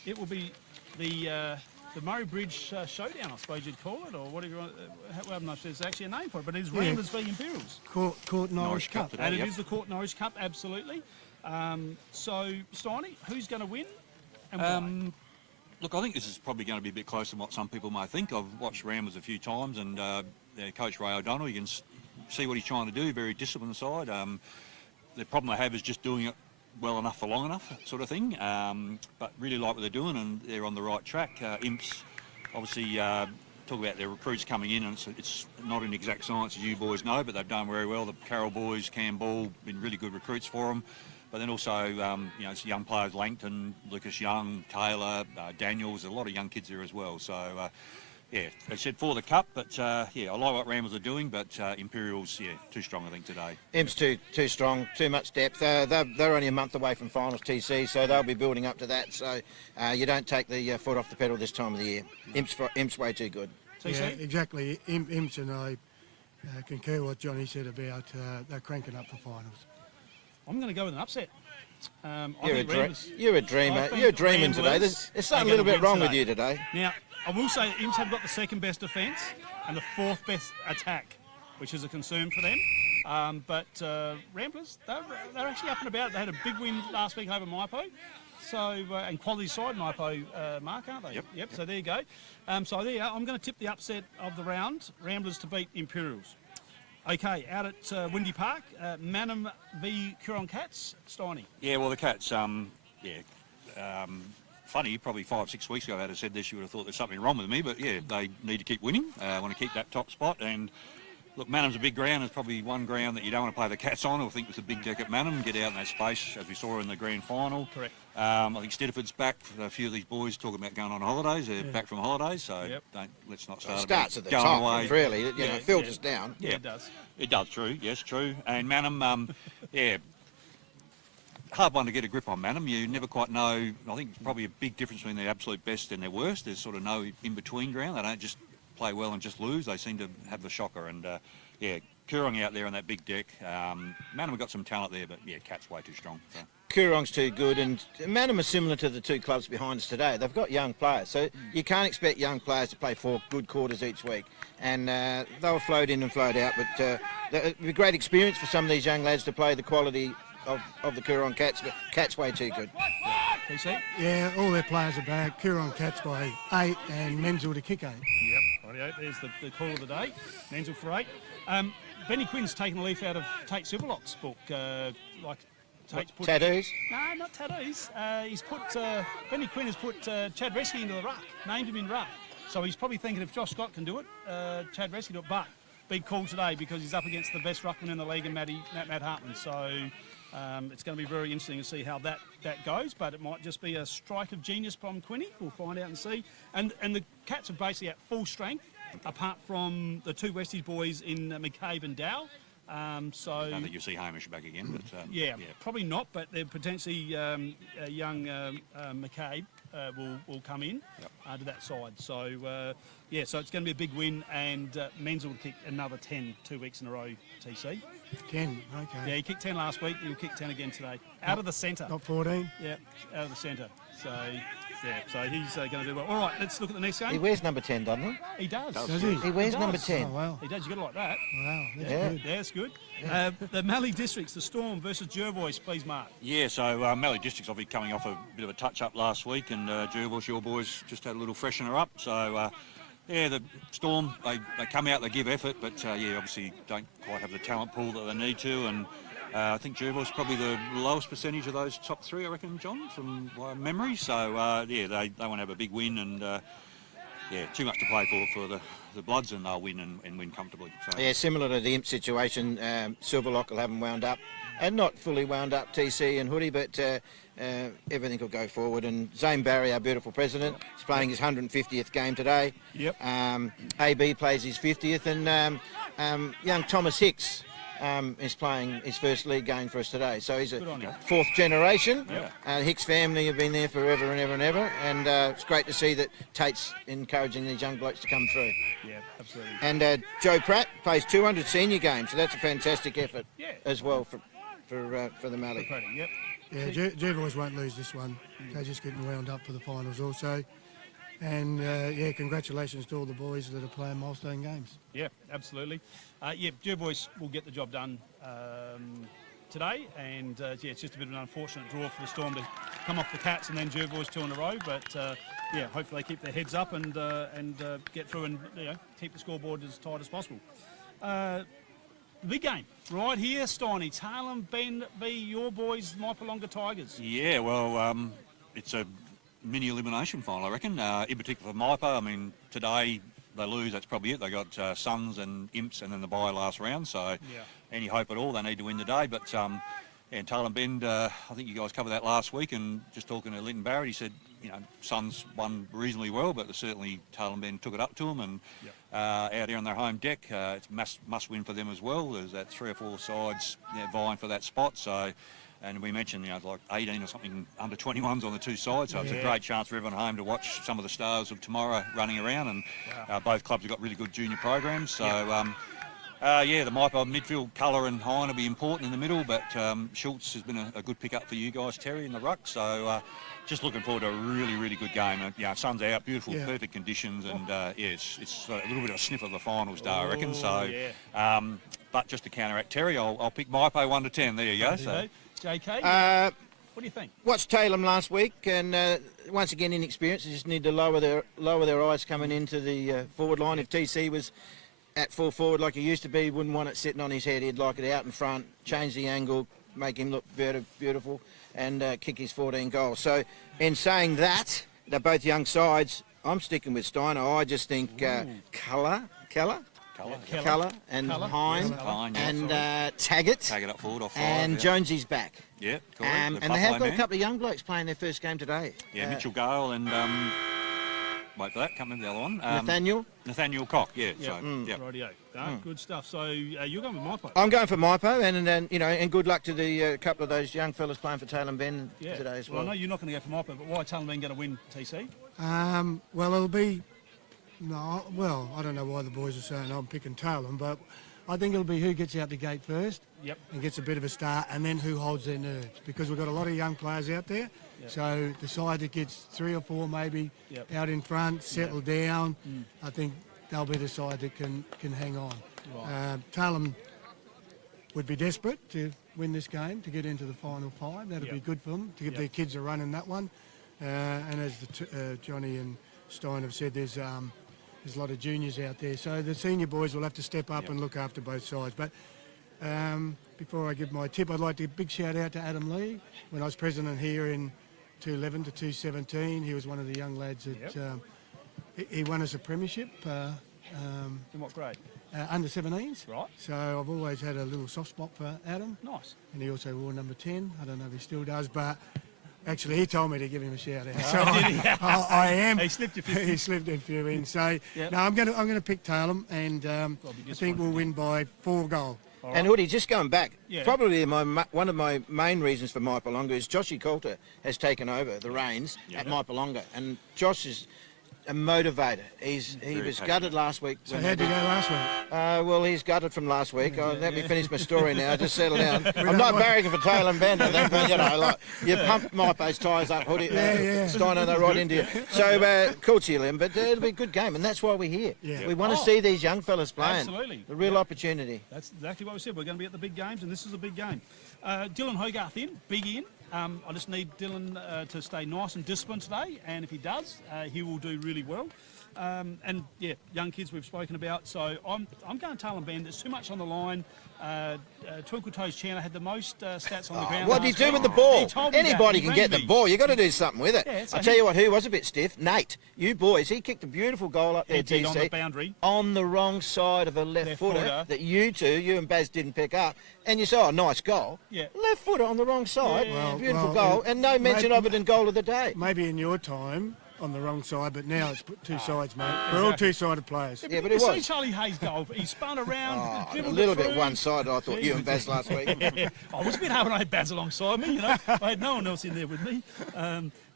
it will be the Murray Bridge Showdown, I suppose you'd call it, or whatever you want. Well, I'm not sure there's actually a name for it, but it's Ramblers v Imperials. Court Norwich Cup. And it is the Court Norwich Cup, absolutely. So, Steiny, who's going to win and why? Look, I think this is probably going to be a bit closer than what some people may think. I've watched Ramblers a few times, and their coach Ray O'Donnell, you can see what he's trying to do, very disciplined side. The problem they have is just doing it well enough for long enough, sort of thing. But really like what they're doing, and they're on the right track. Imps, obviously, talk about their recruits coming in, and it's not an exact science, as you boys know, but they've done very well. The Carroll boys, Cam Ball, been really good recruits for them. But then also, it's young players, Langton, Lucas Young, Taylor, Daniels, a lot of young kids there as well. So, they said for the cup, but I like what Ramblers are doing, but Imperials, too strong, I think, today. Imps too strong, too much depth. They're only a month away from finals, TC, so they'll be building up to that. So you don't take the foot off the pedal this time of the year. Imps way too good. Yeah, exactly. Imps and I concur what Johnny said about they're cranking up for finals. I'm going to go with an upset. You're a dreamer. You're dreaming today. There's something a little bit wrong with you today. Now, I will say that Imps have got the second best defence and the fourth best attack, which is a concern for them. But Ramblers, they're actually up and about. They had a big win last week over Maipo. So, and quality side, Maipo, Mark, aren't they? Yep. So there you go. So there you are. I'm going to tip the upset of the round, Ramblers to beat Imperials. Okay, out at Windy Park, Manum v Coorong Cats, Steiny. Yeah, well, the Cats, funny, probably 5-6 weeks ago, I'd have said this, you would have thought there's something wrong with me, but they need to keep winning, want to keep that top spot. And look, Manum's a big ground. There's probably one ground that you don't want to play the Cats on. I think it's a big deck at Manum, get out in that space, as we saw in the grand final. Correct. I think Stedford's back. A few of these boys talking about going on holidays. They're back from holidays, so let's not start. It starts at the going top, away. really. It filters down. Yeah, it does. It does, true. Yes, true. And Manum, hard one to get a grip on, Manum. You never quite know. I think it's probably a big difference between their absolute best and their worst. There's sort of no in-between ground. They don't just play well and just lose. They seem to have the shocker. And, Coorong out there on that big deck. Manum have got some talent there, but, Cat's way too strong. So. Coorong's too good, and Manum are similar to the two clubs behind us today. They've got young players, so you can't expect young players to play 4 good quarters each week. And they'll float in and float out, but it'll be a great experience for some of these young lads to play the quality of the Coorong Cats, but Cats way too good. PC? Yeah, all their players are back. Coorong Cats by 8 and Menzel to kick 8. Yep, rightio. There's the call of the day. Menzel for 8. Benny Quinn's taken a leaf out of Tate Silverlock's book, Tate's put... Tattoos? No, not tattoos. Benny Quinn has put Chad Resky into the ruck, named him in ruck. So he's probably thinking if Josh Scott can do it, Chad Resky do it. But big call today because he's up against the best ruckman in the league, and Matt Hartman. So it's going to be very interesting to see how that goes. But it might just be a strike of genius from Quinny. We'll find out and see. And the Cats are basically at full strength, apart from the 2 Westies boys in McCabe and Dow. I don't think you'll see Hamish back again, but probably not. But they're potentially young McCabe will come in to that side. So so it's going to be a big win, and Menzel will kick another 10 2 weeks in a row. TC 10, okay. Yeah, he kicked 10 last week. He'll kick 10 again today. Out of the centre. Not 14. Yeah, out of the centre. So he's going to do well. All right, let's look at the next game. He wears number 10, doesn't he? He does. Does he? He wears number 10. Oh, wow. He does. You got it like that. Wow, that's good. Yeah, it's good. The Mallee Districts, the Storm versus Jervois, please, Mark. Yeah, so Mallee Districts obviously coming off a bit of a touch-up last week, and Jervois, your boys, just had a little freshener up. So, the Storm, they come out, they give effort, but, obviously don't quite have the talent pool that they need to. And I think Jervois is probably the lowest percentage of those top 3, I reckon, John, from memory. So, they want to have a big win, and, too much to play for the Bloods, and they'll win and win comfortably. So. Yeah, similar to the Imp situation, Silverlock will have them wound up. And not fully wound up, TC and Hoodie, but everything will go forward. And Zane Barry, our beautiful president, is playing his 150th game today. Yep. AB plays his 50th, and young Thomas Hicks is playing his first league game for us today. So he's a Good on you. fourth generation. Yep. Hicks family have been there forever and ever and ever. And it's great to see that Tate's encouraging these young blokes to come through. Yeah, absolutely. And Joe Pratt plays 200 senior games, so that's a fantastic effort Yeah. as well for the Mallee. Pretty, yep. Yeah, Jervois won't lose this one. They're just getting wound up for the finals also. And yeah, congratulations to all the boys that are playing milestone games. Yeah, absolutely. Yeah, Jervois will get the job done today, and yeah, it's just a bit of an unfortunate draw for the Storm to come off the Cats and then Jervois 2 in a row. But yeah, hopefully they keep their heads up and get through and keep the scoreboard as tight as possible. The big game right here, Steiny. Tailem Bend v your boys, Maipalonga Tigers. Yeah, well, it's a mini elimination final, I reckon. In particular for Maipa, I mean, today they lose, that's probably it. They got Suns and Imps and then the bye last round, so any hope at all, they need to win today. But yeah, Tailem Bend, I think you guys covered that last week, and just talking to Linton Barrett, he said, Suns won reasonably well, but certainly Tailem Bend took it up to them, and out here on their home deck, it's must win for them as well. There's that 3 or 4 sides vying for that spot, so. And we mentioned, like 18 or something under 21s on the 2 sides, so it's a great chance for everyone at home to watch some of the stars of tomorrow running around. And both clubs have got really good junior programs. So, yeah, the Maipa midfield, Colour and Hine will be important in the middle, but Schultz has been a good pick-up for you guys, Terry, in the ruck. So just looking forward to a really, really good game. Sun's out, beautiful, perfect conditions, and yeah, it's a little bit of a sniff of the finals day, I reckon. So, but just to counteract Terry, I'll pick Maipa 1 to 10. There you go. So. JK, what do you think? Watched Tailem last week, and once again inexperienced. They just need to lower their eyes coming into the forward line. If TC was at full forward like he used to be, wouldn't want it sitting on his head. He'd like it out in front, change the angle, make him look beautiful, and kick his 14 goals. So, in saying that, they're both young sides. I'm sticking with Steiner. I just think Colour and Hine and Taggart up forward off and Jonesy's back. Yeah, cool. And they have got a couple of young blokes playing their first game today. Yeah, Mitchell Gale and wait for that, can't remember the other one. Nathaniel Cock, yeah. So, Rightio. Good stuff. So you're going with Maipa? I'm going for Maipa, and good luck to the couple of those young fellas playing for Tailem Bend today as well. Well, I know you're not going to go for Maipa, but why Tailem Bend going to win, TC? Well, it'll be... No, well, I don't know why the boys are saying I'm picking Tailem, but I think it'll be who gets out the gate first and gets a bit of a start, and then who holds their nerves, because we've got a lot of young players out there. So the side that gets 3 or 4 maybe out in front, settle down, I think they'll be the side that can hang on. Right. Tailem would be desperate to win this game, to get into the final 5. That'd be good for them, to give their kids a run in that one. And as Johnny and Stein have said, there's a lot of juniors out there, so the senior boys will have to step up and look after both sides. But before I give my tip, I'd like to give a big shout out to Adam Lee. When I was president here in 2011 to 2017, he was one of the young lads that he won us a premiership. In what grade? Under 17s. Right. So I've always had a little soft spot for Adam. Nice. And he also wore number 10. I don't know if he still does, but actually, he told me to give him a shout out. So I am. He slipped a few. He slipped a few in. So no, I'm going to pick Tailem, and I think we'll win by 4 goals. Right. And Hoodie, just going back, probably one of my main reasons for Maipalonga is Joshy Coulter has taken over the reins at Maipalonga, and Josh is a motivator. He was gutted last week. So how'd you go last week? Well, he's gutted from last week. Let me finish my story now. Just settle down. I'm not barracking for Tailem Bend, I think, but you pump Maipa's tyres up, Hoodie. Steiner, they're right into you. So, cool to you, Liam, but it'll be a good game, and that's why we're here. Yeah. We want to see these young fellas playing. Absolutely. A real opportunity. That's exactly what we said. We're going to be at the big games, and this is a big game. Dylan Hogarth big in. I just need Dylan to stay nice and disciplined today, and if he does, he will do really well. And yeah, young kids we've spoken about. So I'm going Tailem Bend. There's too much on the line. Twinkle Toes Chandler had the most stats on the ground. What do you last do week. with the ball? He told me that. Anybody He can rang get the me. ball. You've got to do something with it. Yeah, so I'll tell you what, who was a bit stiff? Nate. You boys, he kicked a beautiful goal up there, He did TC. on the boundary. On the wrong side of a left footer footer. that you and Baz didn't pick up. And you saw a nice goal. Yeah. Left footer on the wrong side. Yeah. Beautiful Well, goal. And no mention of it in goal of the day. Maybe in your time on the wrong side, but now it's two sides, mate. We're all two-sided players. Yeah, but You it see was. Charlie Hayes' goal. He spun around, A dribbled little it bit through. one-sided, I thought, you and Baz last week. I was a bit hard when I had Baz alongside me, you know. I had no one else in there with me.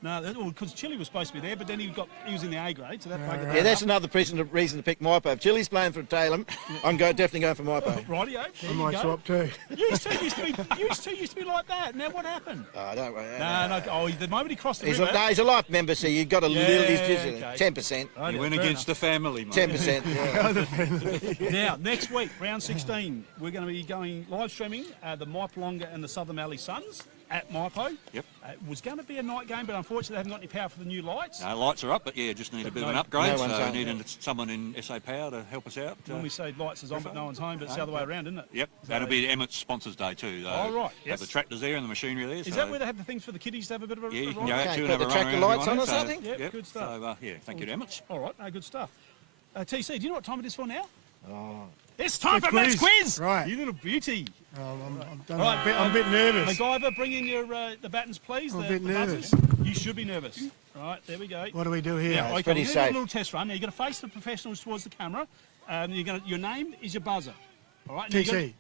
No, because Chile was supposed to be there, but then he was in the A grade, so that buggered Yeah, that that's up. another reason to pick Maipo. If Chili's playing for Tailem, I'm definitely going for Maipo. Rightio, there I you might go. swap too. You two used to be like that. Now what happened? Oh, don't worry. No. Oh, the moment he crossed the He's river. a life member, so you've got a little. He's just okay. 10%. Oh, You yeah, went fair against the family, mate. 10%. Yeah. Now, next week, round 16, we're going to be going live streaming the Maipolonga and the Southern Valley Suns at Maipo. Yep. It was going to be a night game, but unfortunately they haven't got any power for the new lights. No, lights are up, but yeah, just need a bit of an no- upgrade. no one's so on. needing someone in SA Power to help us out. When we say lights is on, but no one's home, but it's the other way around, isn't it? Yep, So- that'll be Emmett's Sponsors Day too. Oh, right, Have yes. the tractors there and the machinery there. Is that where they have the things for the kiddies to have a bit of a Yeah, you can ride? go out Okay, to and got have a the run tractor around if lights you on want or it, something? Yep, good stuff. So, yeah, thank you, Emmett. All right, no, good stuff. TC, do you know what time it is for now? It's time for quiz. Matt's quiz! Right. You little beauty. I'm a bit nervous. MacGyver, bring in your the buttons, please. I'm a the bit buzzers. nervous. You should be nervous. Right, there we go. What do we do here? Yeah, okay, pretty we're gonna do a safe. little test run. Now, you're going to face the professionals towards the camera. Your name is your buzzer. All right. now you're TC.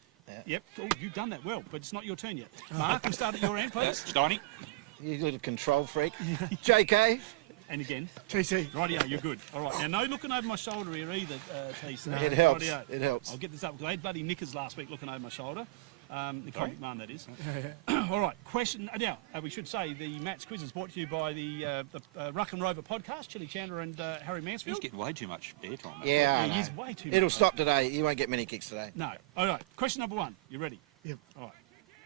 Yep. Oh, you've done that well, but it's not your turn yet. Mark, we'll start at your end, please. Steiny. You little control freak. JK. And again. TC. Rightio, you're good. All right. Now, no looking over my shoulder here either, TC. It helps. Rightio. It helps. I'll get this up because I had bloody knickers last week looking over my shoulder. Nicole McMahon, that is. All right, question. Now, we should say the Matt's quiz is brought to you by the Ruck and Rover podcast, Chili Chandler and Harry He's Mansfield. getting way too much airtime. mate. Yeah, I He is know. way too It'll much. stop today. You won't get many kicks today. No. All right, question number one. You ready? Yep. All right.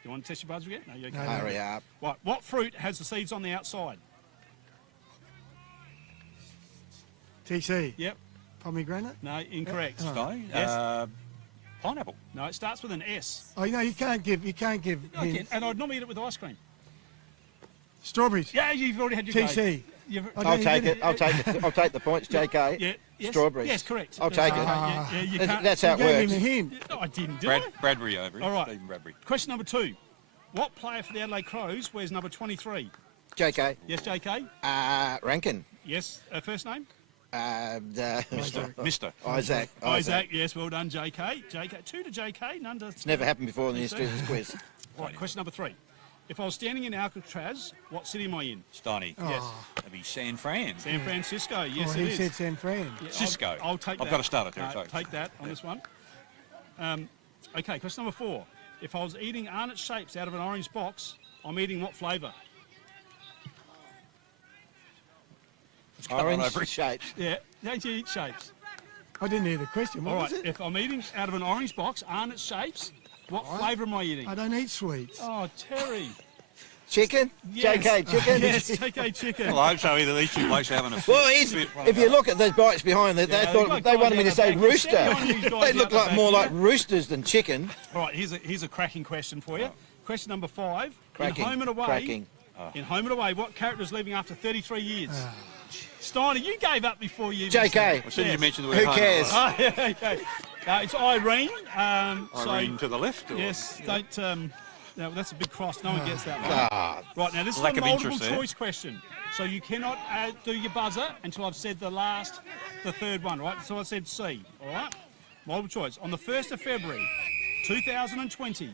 You want to test your buzzer again? No, you okay? No. Hurry up. Right, what fruit has the seeds on the outside? TC. Yep. Pomegranate. No, incorrect. Steiny. Yes. Pineapple. No, it starts with an S. Oh, you can't give Okay, hints. and I'd normally eat it with ice cream. Strawberries. Yeah, you've already had your TC. go. You've- I I'll don't take get it. I'll take it. I'll take the points, JK. Yeah, yes, Strawberries. Yes, correct. I'll take it. Yeah, you can't. That's how You it gave works. him a hint. No, I didn't, did Brad, I? Bradbury over. All right. Stephen Bradbury. Question number two. What player for the Adelaide Crows wears number 23? JK. Yes, JK? Rankin. Yes, first name? Mister. Isaac. Isaac. Yes, well done, JK. JK. 2 to JK, none to... It's never happened before in the history of this quiz. Right, question number 3. If I was standing in Alcatraz, what city am I in? Steiny. Yes. That'd be San Fran. San Francisco. Yes, Oh, it he is. said San Fran. Yeah, Cisco. I'll take that. I've got to start it there, No, so- take that on this one. Okay, question number 4. If I was eating Arnott shapes out of an orange box, I'm eating what flavour? Orange over it. shapes. Yeah, don't you eat shapes? I didn't hear the question. What All was right, it? if I'm eating out of an orange box, Arnott shapes, what flavour am I eating? I don't eat sweets. Oh, Terry. Chicken? Yes. JK, chicken? Yes, JK chicken. Well, I hope so. Either these two blokes are having a Well, fit. if you look at those bikes behind, they Yeah, thought they've got they wanted me to guys say out the back. rooster. Send one of these guys They out look the like back, more yeah. like roosters than chicken. All right, here's a cracking question for you. Question number 5. Cracking, In Home and Away, cracking. in Home and Away, what character is leaving after 33 years? Steiner, you gave up before you... JK. As soon as you mentioned the word Who home, cares? Oh, yeah, okay. It's Irene. Irene to the left? Or? Yes, don't... no, that's a big cross. No one gets that one. Ah, Right, now this is Lack a of multiple interest there. choice question. So you cannot do your buzzer until I've said the third one, right? So I said C, all right? Multiple choice. On the 1st of February 2020,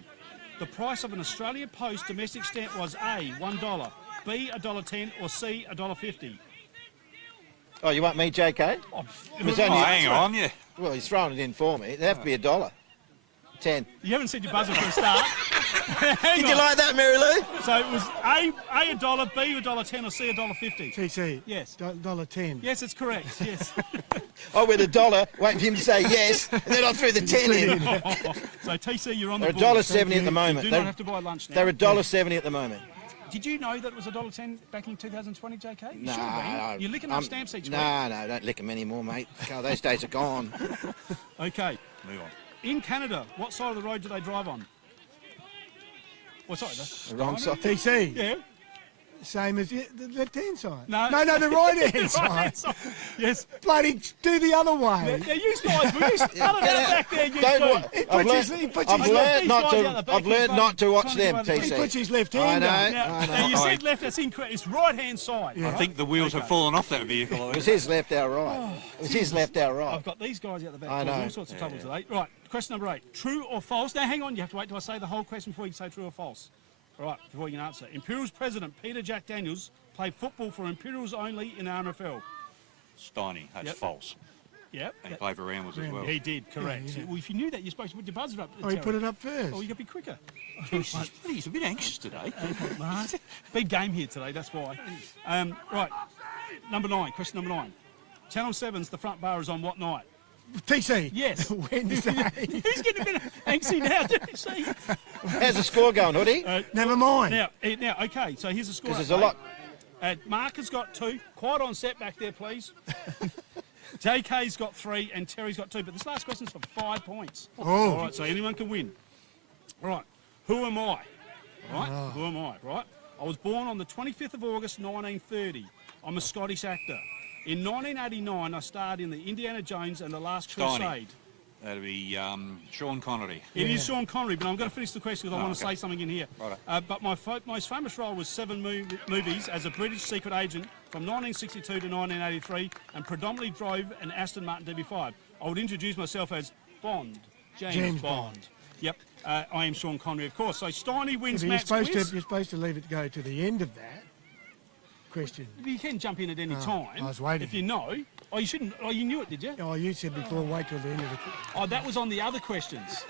the price of an Australia Post domestic stamp was A, $1, B, $1.10, or C, $1.50. oh, you want me, JK? Who's Oh, hang on, yeah. Well, he's throwing it in for me. It'd have to be $1. 10. You haven't said your buzzer for a start. Hang Did you on. like that, Mary Lou? So it was A $1, B $1.10, or C $1.50. TC. Yes. $1.10. Yes, it's correct. Yes. I went $1, waiting for him to say yes, and then I threw the 10 in. So TC, you're on the They're board. $1.70 at the You moment. do They're not have to buy lunch now. $1.70 at the moment. Did you know that it was $1.10 back in 2020, JK? You No, should have been. You're licking those stamps each week. No, don't lick them anymore, mate. God, those days are gone. Okay. Move on. In Canada, what side of the road do they drive on? What side? The wrong side. TC. Yeah. Same as the left-hand side. No. No, the right-hand side. Right-hand side. Yes. Bloody do the other way. Yeah, you guys, will you spell it out back there, you Don't two? wa- I've learned not to watch them, He TC. puts his left I hand know. up. Now, you said left, that's incorrect. It's right-hand side. I think the wheels have fallen off that vehicle. I It was think. his left, our right. It was his left, our right. I've got these guys out the back. I causing know. all sorts of trouble today. Right, question number 8. True or false? Now, hang on. You have to wait till I say the whole question before you can say true or false. All right, before you can answer. Imperials president Peter Jack Daniels played football for Imperials only in the RMFL. Steiny, that's Yep. false. Yep. And he played for Ramblers as well. He did, correct. Well, if you knew that, you're supposed to put your buzzer up. Oh, he Terry. put it up first. Oh, you got to be quicker. He's a bit anxious today. Big game here today, that's why. Right, number 9, question number 9. Channel 7's The Front Bar is on what night? TC. Yes. Wednesday. Who's getting a bit antsy now, did you see? How's the score going, Hoodie? Never mind. Now, okay, so here's the score. Because there's a lot. Mark has got 2. Quiet on set back there, please. JK's got 3 and Terry's got 2. But this last question's for 5 points. Oh. All right, so anyone can win. All right, who am I? All right, who am I? Right, I was born on the 25th of August 1930. I'm a Scottish actor. In 1989, I starred in the Indiana Jones and the Last Steiny. Crusade. That'd be Sean Connery. It is Sean Connery, but I'm going to finish the question because I want to say something in here. Righto. But my most famous role was 7 movies as a British secret agent from 1962 to 1983 and predominantly drove an Aston Martin DB5. I would introduce myself as Bond, James Bond. Yep, I am Sean Connery, of course. So Steiny wins You're match supposed quiz. to leave it go to the end of that question. You can jump in at any time. I was waiting. If you know. Oh, you shouldn't. Oh, you knew it, did you? Oh, you said before, wait till the end of the Oh, that was on the other questions.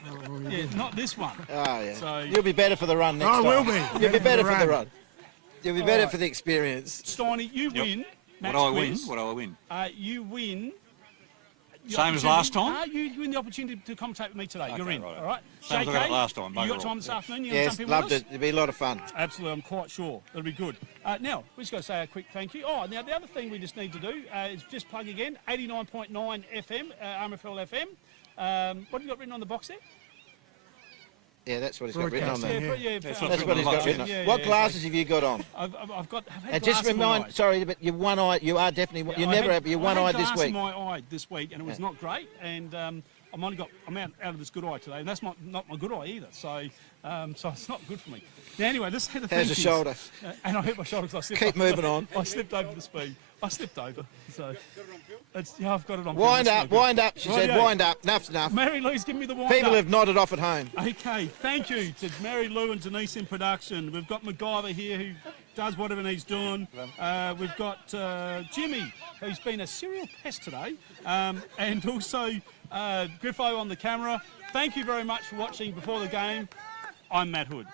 Yeah, not this one. Oh, yeah. So- You'll be better for the run next I time. will be. You'll be better for the run. run. You'll be better for the experience. Steiny, you win. Match What do I win? quiz. What do I win? You win. the Same as opportunity- last time? You win the opportunity to commentate with me today. You're Okay, in. right. All right. Same as I got it last time, You got bugger time all. this afternoon? You Yes, jump in loved with us? it. It'll be a lot of fun. Absolutely, I'm quite sure. It'll be good. Now, we just got to say a quick thank you. Oh, now the other thing we just need to do is just plug again, 89.9 FM, RMFL FM. What have you got written on the box there? Yeah, that's what he's got written on there. That's That's what he's got written on. What glasses have you got on? I've had And just glass in my remind, eye. sorry, but you're one eye. You are definitely. Yeah, You I never had- have. You're I one had eye this glass week. in my eye this week, and it was not great. And I'm out of this good eye today, and that's not my good eye either. So it's not good for me. Now, anyway, let's say the How's the thank yous. shoulder? And I hurt my shoulder because I slipped. Keep moving on. I slipped over the speed. I slipped over. So I've got it on. Wind film. up, That's no wind good. up. She said, Rightio. wind up. Enough's enough. Mary Lou's giving me the wind People up. have nodded off at home. Okay, thank you to Mary Lou and Denise in production. We've got MacGyver here who does whatever he's doing. We've got Jimmy, who's been a serial pest today, and also Griffo on the camera. Thank you very much for watching Before the Game. I'm Matt Hood.